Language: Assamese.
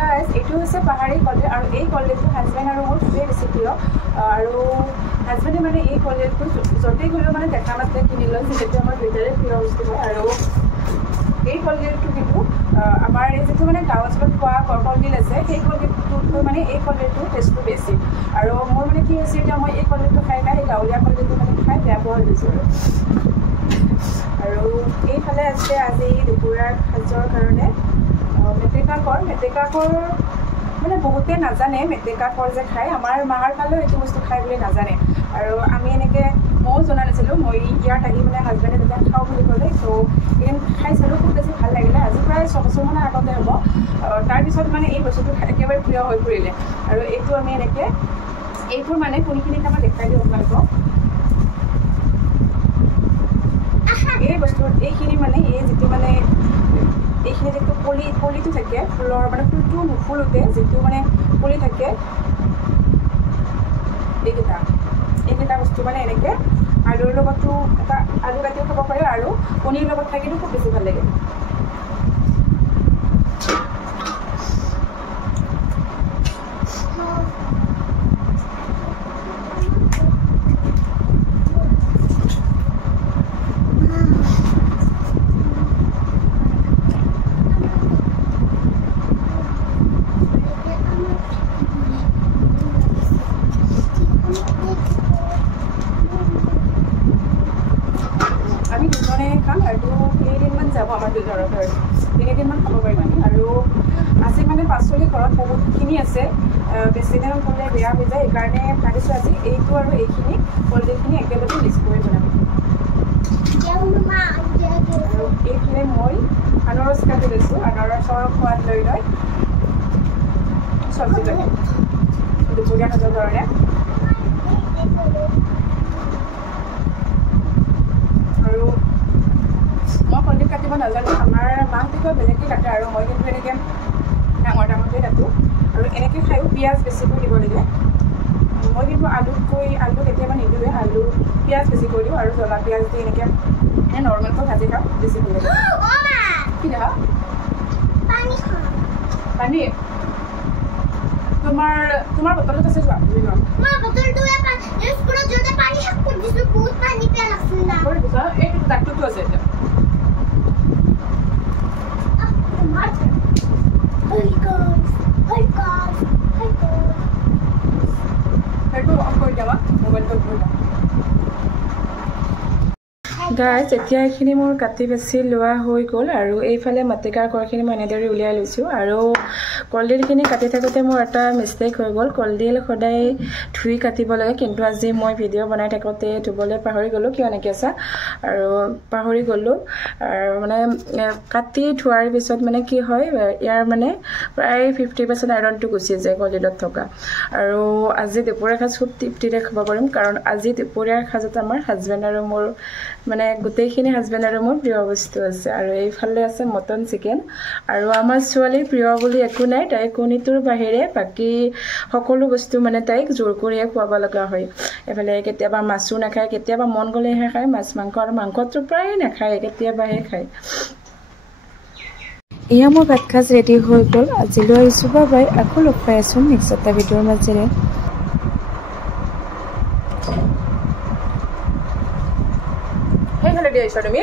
গাইজ এইটো হৈছে পাহাৰী কলডিল আৰু এই কলডিলটো হাজবেণ্ড আৰু মোৰ খুবেই বেছি প্ৰিয় আৰু হাজবেণ্ডে মানে এই কলডিলটো য'তেই গ'লেও মানে দেখা মাত্ৰে কিনি লয় যিহেতু আমাৰ দুয়োটাৰে প্ৰিয় বস্তু হয় আৰু এই কলডিলটো কিন্তু আমাৰ এই যিটো মানে গাঁও অঞ্চলত পোৱা কলডিল আছে সেই কলডিলটোতকৈ মানে এই কলডিলটোৰ টেষ্টটো বেছি আৰু মোৰ মানে কি হৈছে এতিয়া মই এই কলডিলটো খাই সেই গাঁৱলীয়া কলডিলটো মানে খাই বেয়া পোৱা হৈ গৈছোঁ আৰু এইফালে আছে আজি দুপৰীয়াৰ সাজৰ কাৰণে মেটেকা কল মানে বহুতে নাজানে মেটেকা কল যে খায় আমাৰ মাৰ ফালেও এইটো বস্তু খায় বুলি নাজানে আৰু আমি এনেকৈ ময়ো জনা নাছিলোঁ মই ইয়াত আহি মানে হাজবেণ্ডে যেতিয়া খাওঁ বুলি ক'লে ত' এদিন খাই চালোঁ খুব বেছি ভাল লাগিলে আজি প্ৰায় 6 বছৰমানৰ আগতে হ'ব তাৰপিছত মানে এই বস্তুটো একেবাৰে প্ৰিয় হৈ পৰিলে আৰু এইটো আমি এনেকৈ এইবোৰ মানে কোনখিনি আমাৰ দেখাই দিওঁ আপোনালোকক এই বস্তু এইখিনি মানে এই যিটো মানে এইখিনি যিটো কলিটো থাকে ফুলৰ মানে ফুলটো নুফুলোতে যিটো মানে কলি থাকে এইকেইটা বস্তু মানে এনেকৈ আলুৰ লগতো এটা আলু কাটিও খাব পাৰে আৰু কণীৰ লগত থাকিলেও খুব বেছি ভাল লাগে আমি দুজনে খাম আৰু 3 দিনমান যাব আমাৰ দুজনৰ ঘৰত 3 দিনমান খাব পাৰিম আমি আৰু আজি মানে পাচলি ঘৰত বহুতখিনি আছে বেছি দিন হ'লে বেয়া হৈ যায় সেইকাৰণে ভাবিছোঁ আজি এইটো আৰু এইখিনি কলডিলখিনি একেলগে লিষ্ট কৰি বনাম আৰু এইখিনি মই আনাৰস কাটি লৈছোঁ আনাৰসৰ সোৱাদ লৈ লৈ চব্জি কাটি দুপৰীয়া সাজৰ কাৰণে আৰু মই কলডিল কাটিব নাজানো আমাৰ মাহঁতেও বেলেগকৈ কাটে আৰু মই কিন্তু এনেকৈ ডাঙৰকৈ কাটোঁ আৰু এনেকৈ খায়ো পিঁয়াজ বেছিকৈ দিব লাগে মই কিন্তু আলু কেতিয়াবা নিদিওঁৱে আলু পিঁয়াজ বেছিকৈ দিওঁ আৰু জ্বলা পিঁয়াজ দি এনেকৈ নৰ্মেলকৈ ভাজি খাওঁ বেছি ভাল লাগে কি দেখা পানী তোমাৰ বটলত আছে যোৱা এইটো ডাক্তৰটো আছে এতিয়া সেইটো অফ কৰি দিবা মোবাইলটো অফ কৰি দিবা গাইজ এতিয়া এইখিনি মোৰ কাটি বাচি লোৱা হৈ গ'ল আৰু এইফালে মেটেকাৰ কলখিনি মই এনেদৰে উলিয়াই লৈছোঁ আৰু কলডিলখিনি কাটি থাকোঁতে মোৰ এটা মিষ্টেক হৈ গ'ল কলডিল সদায় ধুই কাটিব লাগে কিন্তু আজি মই ভিডিঅ' বনাই থাকোঁতে ধুবলৈ পাহৰি গ'লোঁ কিয় এনেকৈ আছে আৰু পাহৰি গ'লোঁ আৰু মানে কাটি ধোৱাৰ পিছত মানে কি হয় ইয়াৰ মানে প্ৰায় 50% আইৰণটো গুচি যায় কলডিলত থকা আৰু আজি দুপৰীয়াৰ সাজ খুব তৃপ্তিৰে খাব পাৰিম কাৰণ আজি দুপৰীয়াৰ সাজত আমাৰ হাজবেণ্ড আৰু মোৰ মানে গোটেইখিনি হাজবেণ্ড আৰু মোৰ প্ৰিয় বস্তু আছে আৰু এইফালে আছে মটন চিকেন আৰু আমাৰ ছোৱালীৰ প্ৰিয় বুলি একো নাই তাই কণীটোৰ বাহিৰে বাকী সকলো বস্তু মানে তাইক জোৰ কৰিয়ে খুৱাব লগা হয় এফালে কেতিয়াবা মাছো নাখায় কেতিয়াবা মন গ'লেহে খায় মাছ মাংস আৰু মাংসটো প্ৰায় নাখায় কেতিয়াবাহে খায় এয়া মোৰ ভাত সাজ ৰেডি হৈ গ'ল আজিলৈ আহিছোঁ বাই আকৌ লগ পাই আছোঁ নেক্সট এটা ভিডিঅ'ৰ মাজেৰে সেইফালে দি আহিছা তুমি